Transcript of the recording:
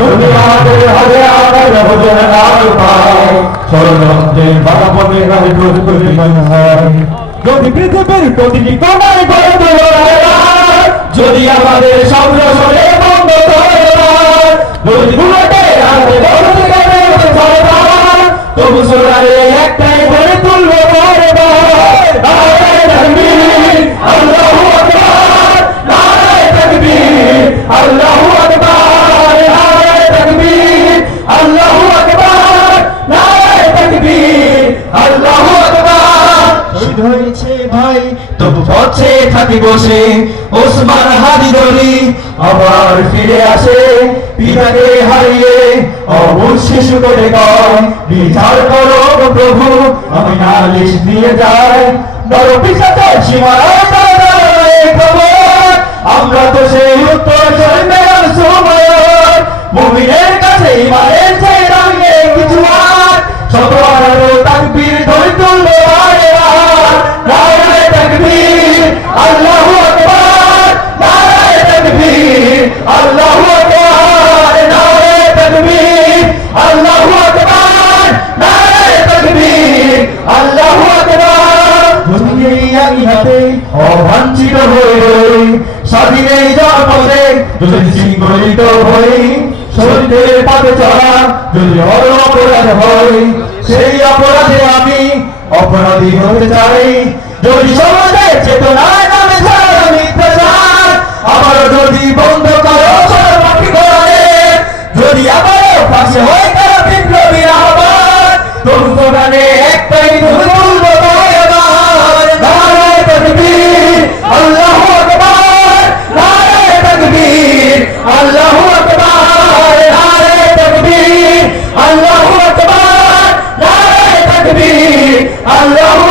যদি আমাদের হবে আদায় ভোজন আর পায় ষড়যন্ত্রের বাধা পথে আমি প্রস্তুতি হয় যদি পৃথিবীর প্রতিটি কোনায় গড়ে তোলো রায় যদি আমাদের শব্দ শোনে বন্ধ করে যদি বুলেটে আসে বলতে গেলে সরকার তবু সোনারে একটাই গড়ে তুলবো বারবার নারায়ে তাকবীর আল্লাহু আকবার নারায়ে তাকবীর আল্লাহু আকবার নারায়ে তাকবীর আল্লাহু আকবার নারায়ে তাকবীর আল্লাহু আকবার শহীদ হয়েছে ভাই তবু পথে থাকি বসে ওসমান হাদি দলি আবার ফিরে আসে পিতাকে হারিয়ে অবুঝ শিশু করে কয় বিচার করো প্রভু আমি নালিশ দিয়ে যাই বড় পিছাচার সীমানায় দাঁড়ায় খবর আমরা তো সেই উত্তর সৈন্যের সময় মুমিনের কাছে ইমানের চেয়ে দাঁড়িয়ে কিছু আর শত আরো তাকবীর ধরে তুললো নারায়ে তাকবীর আল্লাহু আকবার নারায়ে তাকবীর আল্লাহু আকবার নারায়ে তাকবীর আল্লাহু আকবার নারায়ে তাকবীর আল্লাহু আকবার দুনিয়া ইহাতে অবাঞ্ছিত হয়ে স্বাধীনের জনপদে যদি শৃঙ্খলিত হই শহীদের পথে চলা যদি অপরাধ হয় সেই অপরাধে আমি অপরাধী হতে চাই যদি সমাজের চেতনায় নামে ছাড়া মিথ্যাচার আবারও যদি বন্ধ করো সর্বাপি করে যদি আবারও ফাঁসে হয় তারা বিপ্লবী আহ্বান তবু কোরআনে একটাই ধরে তুলবো নারায়ে তাকবীর আল্লাহু আকবার নারায়ে তাকবীর আল্লাহু আকবার নারায়ে তাকবীর আল্লাহু আকবার নারায়ে তাকবীর আল্লাহু